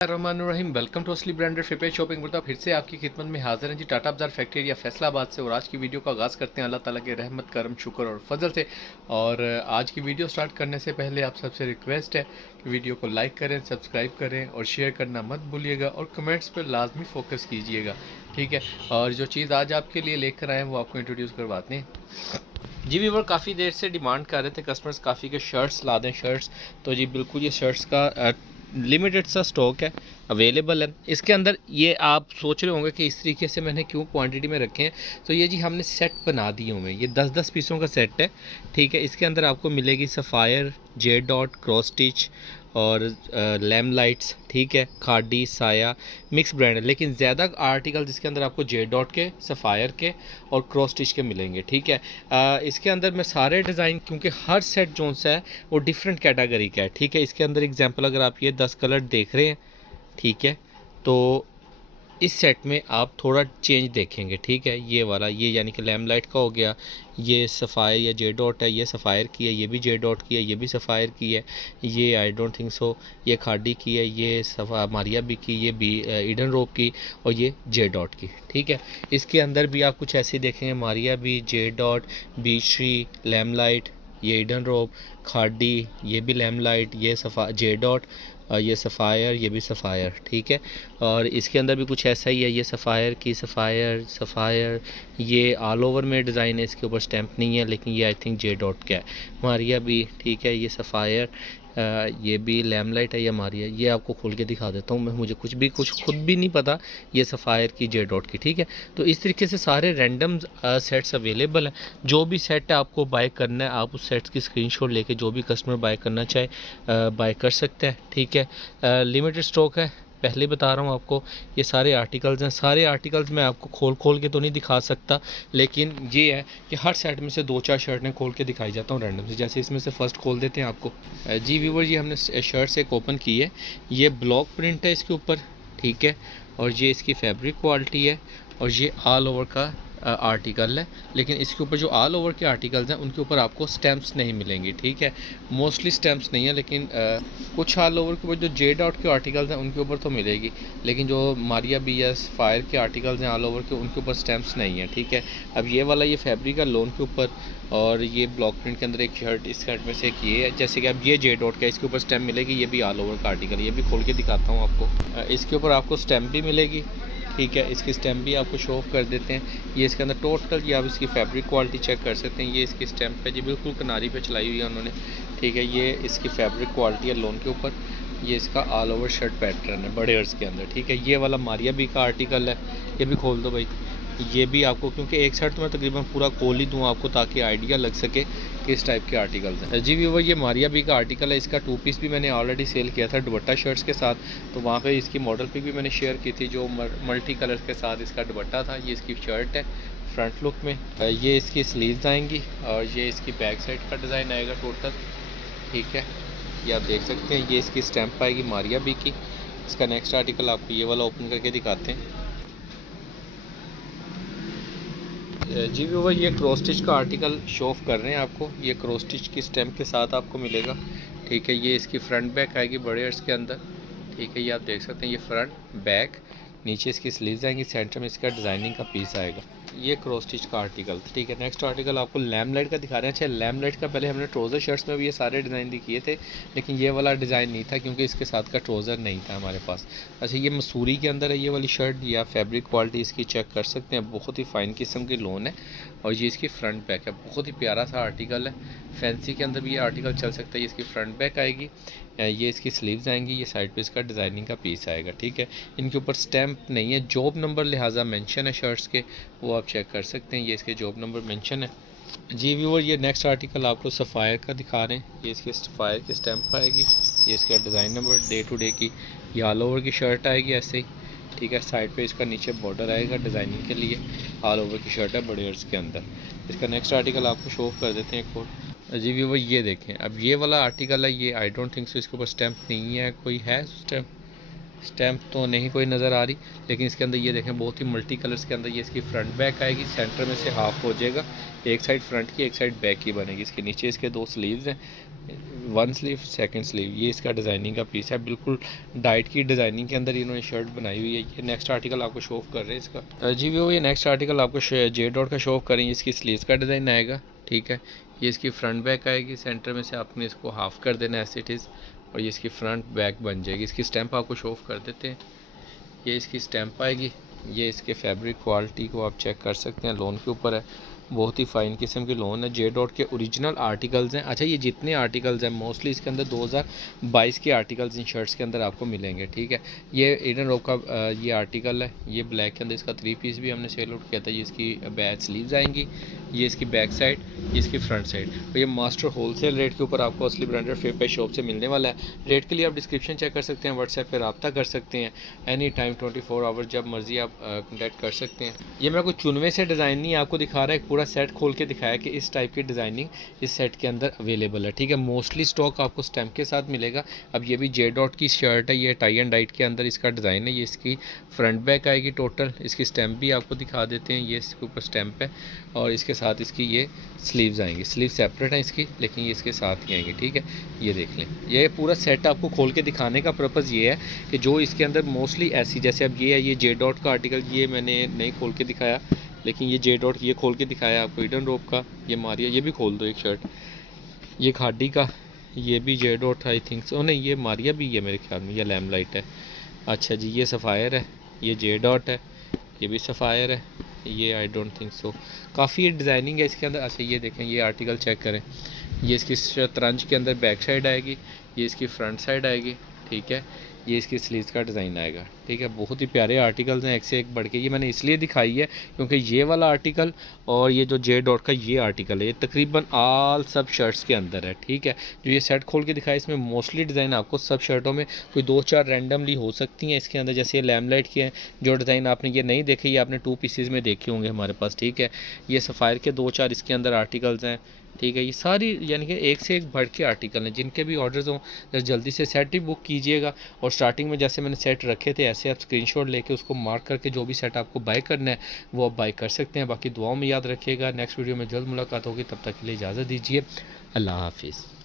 Rahim welcome to असली branded फीपेड shopping मतलब फिर से आपकी खिदमत में हाजिर हैं जी टाटा बाजार फैक्ट्री एरिया फैसलाबाद से। और आज की वीडियो का आगाज़ करते हैं अल्लाह ताला के रहमत करम शुक्र और फजल से। और आज की वीडियो स्टार्ट करने से पहले आप सबसे रिक्वेस्ट है कि वीडियो को लाइक करें, सब्सक्राइब करें और शेयर करना मत भूलिएगा और कमेंट्स पर लाजमी फोकस कीजिएगा, ठीक है। और जो चीज़ आज आपके लिए लेकर आए हैं वो आपको इंट्रोड्यूस करवाते हैं। जी व्यूवर, काफ़ी देर से डिमांड कर रहे थे कस्टमर्स काफ़ी के शर्ट्स ला दें शर्ट्स, तो जी बिल्कुल ये शर्ट्स का लिमिटेड सा स्टॉक है, अवेलेबल है। इसके अंदर ये आप सोच रहे होंगे कि इस तरीके से मैंने क्यों क्वांटिटी में रखे हैं, तो ये जी हमने सेट बना दिए हुए हैं। ये 10-10 पीसों का सेट है, ठीक है। इसके अंदर आपको मिलेगी sapphire, J dot, cross stitch और लैम लाइट्स, ठीक है, खाडी, साया, मिक्स ब्रांड है। लेकिन ज़्यादा आर्टिकल जिसके अंदर आपको जे डॉट के, सफ़ायर के और क्रॉस स्टिच के मिलेंगे, ठीक है। इसके अंदर मैं सारे डिज़ाइन, क्योंकि हर सेट जो सा है वो डिफरेंट कैटेगरी का है, ठीक है। इसके अंदर एग्जांपल अगर आप ये 10 कलर देख रहे हैं, ठीक है, तो इस सेट में आप थोड़ा चेंज देखेंगे, ठीक है। ये वाला, ये यानी कि लैम लाइट का हो गया, ये सफ़ायर या जे डॉट है, ये सफ़ायर की है, ये भी जे डॉट की है, ये भी सफ़ायर की है, ये आई डोंट थिंक सो ये खाडी की है, ये सफ़ा मारिया बी की, ये बी ईडन रोप की और ये जे डॉट की, ठीक है। इसके अंदर भी आप कुछ ऐसे देखेंगे, Maria B, J dot, Beechtree, Limelight, ये ईडन रोप, खाडी, ये भी लैम लाइट, ये सफ़ा जे डॉट, ये सफ़ायर, ये भी सफ़ायर, ठीक है। और इसके अंदर भी कुछ ऐसा ही है, ये सफ़ायर की, सफ़ायर ये ऑल ओवर में डिज़ाइन है, इसके ऊपर स्टैंप नहीं है, लेकिन ये आई थिंक जे डॉट का है। मारिया भी, ठीक है, ये सफ़ायर, ये भी लैमलाइट है या मारिया, ये आपको खोल के दिखा देता हूँ मैं, मुझे कुछ खुद भी नहीं पता, ये सफ़ायर की, जे डॉट की, ठीक है। तो इस तरीके से सारे रैंडम सेट्स अवेलेबल हैं। जो भी सेट आपको बाय करना है, आप उस सेट्स की स्क्रीनशॉट लेके जो भी कस्टमर बाय करना चाहे बाय कर सकते हैं, ठीक है। लिमिटेड स्टॉक है, पहले बता रहा हूँ आपको। ये सारे आर्टिकल्स हैं, सारे आर्टिकल्स मैं आपको खोल के तो नहीं दिखा सकता, लेकिन ये है कि हर सेट में से 2-4 शर्टें खोल के दिखाई जाता हूँ रैंडम से। जैसे इसमें से फर्स्ट खोल देते हैं आपको। जी व्यूवर, ये हमने शर्ट्स एक ओपन की है, ये ब्लॉक प्रिंट है इसके ऊपर, ठीक है। और ये इसकी फैब्रिक क्वालिटी है और ये ऑल ओवर का आर्टिकल है। लेकिन इसके ऊपर जो ऑल ओवर के आर्टिकल्स हैं उनके ऊपर आपको स्टैम्प्स नहीं मिलेंगी, ठीक है। मोस्टली स्टैम्प्स नहीं है, लेकिन कुछ ऑल ओवर के ऊपर जो जे डॉट के आर्टिकल्स हैं उनके ऊपर तो मिलेगी, लेकिन जो मारिया बी एस फायर के आर्टिकल्स हैं ऑल ओवर के, उनके ऊपर स्टैम्प्स नहीं है, ठीक है। अब ये वाला, ये फैब्रिक है लोन के ऊपर, और ये ब्लॉक प्रिंट के अंदर एक शर्ट, इस शर्ट में से एक ये है। जैसे कि अब ये जे डॉट का, इसके ऊपर स्टैम्प मिलेगी, ये भी ऑल ओवर का आर्टिकल, ये भी खोल के दिखाता हूँ आपको। इसके ऊपर आपको स्टैम्प भी मिलेगी, ठीक है। इसकी स्टैम्प भी आपको शो ऑफ कर देते हैं। ये इसके अंदर टोटल, ये आप इसकी फैब्रिक क्वालिटी चेक कर सकते हैं। ये इसकी स्टैम्प है जी, बिल्कुल किनारी पे चलाई हुई है उन्होंने, ठीक है। ये इसकी फैब्रिक क्वालिटी है लोन के ऊपर। ये इसका ऑल ओवर शर्ट पैटर्न है बड़े अर्ज के अंदर, ठीक है। ये वाला मारिया बी का आर्टिकल है, ये भी खोल दो भाई। ये भी आपको, क्योंकि एक शर्ट तो मैं तकरीबन पूरा खोल ही दूँ आपको, ताकि आइडिया लग सके किस टाइप के आर्टिकल्स हैं। जी व्यूवर, ये मारिया बी का आर्टिकल है। इसका 2 पीस भी मैंने ऑलरेडी सेल किया था दुपट्टा शर्ट्स के साथ, तो वहाँ पे इसकी मॉडल पिक भी मैंने शेयर की थी, जो मल्टी कलर के साथ इसका दुपट्टा था। ये इसकी शर्ट है फ्रंट लुक में। ये इसकी स्लीव्स आएंगी और ये इसकी बैक साइड का डिज़ाइन आएगा टोटल, ठीक है। ये आप देख सकते हैं, ये इसकी स्टैम्प आएगी मारिया बी की। इसका नेक्स्ट आर्टिकल आपको ये वाला ओपन करके दिखाते हैं। जी व्यूवर, ये क्रॉस स्टिच का आर्टिकल शो ऑफ कर रहे हैं आपको। ये क्रॉस स्टिच की स्टैम्प के साथ आपको मिलेगा, ठीक है। ये इसकी फ्रंट बैक आएगी बड़े अर्ज के अंदर, ठीक है। ये आप देख सकते हैं, ये फ्रंट बैक, नीचे इसकी स्लीव्स आएंगी, सेंटर में इसका डिज़ाइनिंग का पीस आएगा। ये क्रॉस स्टिच का आर्टिकल, ठीक है। नेक्स्ट आर्टिकल आपको लैम लाइट का दिखा रहे हैं। अच्छा, लैम लाइट का पहले हमने ट्रोज़र शर्ट्स में भी ये सारे डिज़ाइन दिए थे, लेकिन ये वाला डिज़ाइन नहीं था क्योंकि इसके साथ का ट्रोज़र नहीं था हमारे पास। अच्छा, ये मसूरी के अंदर है ये वाली शर्ट, या फैब्रिक क्वालिटी इसकी चेक कर सकते हैं, बहुत ही फ़ाइन किस्म की लोन है। और ये इसकी फ्रंट बैक है, बहुत ही प्यारा सा आर्टिकल है। फैंसी के अंदर भी ये आर्टिकल चल सकता है। ये इसकी फ्रंट बैक आएगी, ये इसकी स्लीव्स आएंगी, ये साइड पे इसका डिज़ाइनिंग का पीस आएगा, ठीक है। इनके ऊपर स्टैम्प नहीं है, जॉब नंबर लिहाजा मेंशन है शर्ट्स के, वो आप चेक कर सकते हैं। ये इसके जॉब नंबर मेंशन है। जी व्यूवर, ये नेक्स्ट आर्टिकल आपको सफ़ायर का दिखा रहे हैं। ये इसकी सफ़ायर की स्टैम्प आएगी, ये इसका design number day to day की, ये ऑल ओवर की शर्ट आएगी ऐसे ही, ठीक है। साइड पे इसका नीचे बॉर्डर आएगा डिज़ाइनिंग के लिए, ऑल ओवर की शर्ट है बड़े अर्ज के अंदर। इसका नेक्स्ट आर्टिकल आपको शो ऑफ कर देते हैं एक और। जी व्यूवर, ये देखें, अब ये वाला आर्टिकल है, ये आई डोंट थिंक सो इसके ऊपर स्टैम्प नहीं है, कोई है स्टैम्प तो नहीं कोई नज़र आ रही, लेकिन इसके अंदर ये देखें, बहुत ही मल्टी कलर्स के अंदर ये इसकी फ्रंट बैक आएगी, सेंटर में से हाफ हो जाएगा, एक साइड फ्रंट की एक साइड बैक की बनेगी। इसके नीचे इसके 2 स्लीव्स हैं, वन स्लीव सेकंड स्लीव, ये इसका डिज़ाइनिंग का पीस है, बिल्कुल डाइट की डिज़ाइनिंग के अंदर इन्होंने शर्ट बनाई हुई है। ये नेक्स्ट आर्टिकल आपको शो ऑफ कर रहे हैं इसका जी वो, ये नेक्स्ट आर्टिकल आपको जे डॉट का शो ऑफ करेंगे। इसकी स्लीव्स का डिज़ाइन आएगा, ठीक है। ये इसकी फ्रंट बैक आएगी, सेंटर में से आपने इसको हाफ कर देना एज इट इज़, और ये इसकी फ्रंट बैक बन जाएगी। इसकी स्टैंप आपको शो ऑफ कर देते हैं। ये इसकी स्टैंप आएगी। ये इसके फैब्रिक क्वालिटी को आप चेक कर सकते हैं, लोन के ऊपर है, बहुत ही फ़ाइन किस्म की लोन है। जे डॉट के ओरिजिनल आर्टिकल्स हैं। अच्छा, ये जितने आर्टिकल्स हैं मोस्टली इसके अंदर 2022 के आर्टिकल्स इन शर्ट्स के अंदर आपको मिलेंगे, ठीक है। ये ईडन रॉक का ये आर्टिकल है, ये ब्लैक के अंदर इसका 3 पीस भी हमने सेल आउट किया था। ये इसकी बैक स्लीव्स आएंगी, ये इसकी बैक साइड, ये इसकी फ्रंट साइड। तो ये मास्टर होलसेल रेट के ऊपर आपको असली ब्रांडेड फेपेज शॉप से मिलने वाला है। रेट के लिए आप डिस्क्रिप्शन चेक कर सकते हैं, व्हाट्सएप पर रब्ता कर सकते हैं, एनी टाइम 24 आवर जब मर्जी आप कॉन्टैक्ट कर सकते हैं। ये मैं कुछ चुनवे से डिज़ाइन नहीं आपको दिखा रहा है, पूरा सेट खोल के दिखाया कि इस टाइप की डिज़ाइनिंग इस सेट के अंदर अवेलेबल है, ठीक है। मोस्टली स्टॉक आपको स्टैम्प के साथ मिलेगा। अब ये भी जे डॉट की शर्ट है, ये टाई एंड डाइट के अंदर इसका डिज़ाइन है। ये इसकी फ्रंट बैक आएगी टोटल, इसकी स्टैम्प भी आपको दिखा देते हैं, ये इसके ऊपर स्टैम्प है, और इसके साथ इसकी ये स्लीव्स आएंगी। स्लीव सेपरेट है इसकी, लेकिन ये इसके साथ ही आएंगी, ठीक है। ये देख लें, ये पूरा सेट आपको खोल के दिखाने का पर्पज़ ये है कि जो इसके अंदर मोस्टली ऐसी, जैसे अब ये है, ये जे डॉट का आर्टिकल, ये मैंने नहीं खोल के दिखाया, लेकिन ये जे डॉट ये खोल के दिखाया आपको। ईडन रोप का ये मारिया, ये भी खोल दो एक शर्ट, ये खाडी का, ये भी J dot I think so, नहीं ये मारिया भी है मेरे ख्याल में, ये लैम लाइट है। अच्छा जी, ये सफ़ायर है, ये जे डॉट है, ये भी सफ़ायर है, ये आई डोंट थिंक सो। काफ़ी डिज़ाइनिंग है इसके अंदर। अच्छा ये देखें, ये आर्टिकल चेक करें, ये इसकी शतरंज के अंदर बैक साइड आएगी, ये इसकी फ्रंट साइड आएगी, ठीक है। ये इसकी स्लीव्स का डिज़ाइन आएगा, ठीक है। बहुत ही प्यारे आर्टिकल्स हैं, एक से एक बढ़ के। ये मैंने इसलिए दिखाई है क्योंकि ये वाला आर्टिकल और ये जो जे डॉट का ये आर्टिकल है, ये तकरीबन ऑल सब शर्ट्स के अंदर है, ठीक है। जो ये सेट खोल के दिखाया, इसमें मोस्टली डिज़ाइन आपको सब शर्टों में कोई 2-4 रैंडमली हो सकती हैं इसके अंदर। जैसे ये लैमलाइट के हैं, जो डिज़ाइन आपने ये नहीं देखे, ये आपने 2 पीसेज में देखे होंगे हमारे पास, ठीक है। ये सफ़ायर के 2-4 इसके अंदर आर्टिकल्स हैं, ठीक है। ये सारी यानी कि एक से एक बढ़ के आर्टिकल हैं। जिनके भी ऑर्डर्स हों जल्दी से सेट ही बुक कीजिएगा, और स्टार्टिंग में जैसे मैंने सेट रखे थे ऐसे आप स्क्रीनशॉट लेके उसको मार्क करके जो भी सेट आपको बाय करना है वो आप बाय कर सकते हैं। बाकी दुआओं में याद रखिएगा। नेक्स्ट वीडियो में जल्द मुलाकात होगी, तब तक के लिए इजाज़त दीजिए। अल्लाह हाफिज़।